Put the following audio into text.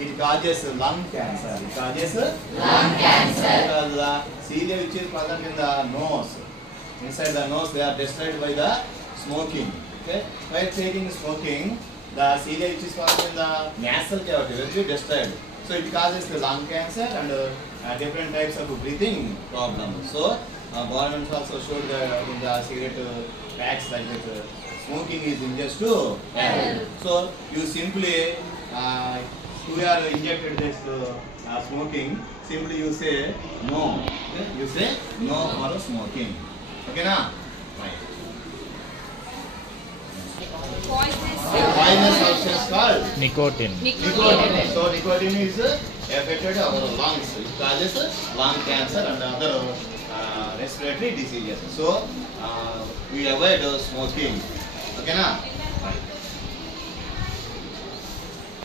it causes lung cancer. It causes lung cancer because the cilia which is present in the nose, inside the nose, they are destroyed by the smoking. Okay, by taking smoking, the cilia which is present in the nasal cavity will be destroyed. So it causes the lung cancer and different types of breathing problems. So government also showed in the cigarette packs like that smoking is injurious to health. So you simply who are injected this smoking, simply you say no. Okay? You say no for smoking. Okay na? Right. Poisonous substance called Nicotine. nicotine. So nicotine is affected our lungs. It causes lung cancer and other respiratory diseases. So we avoid smoking. Okay na? Right.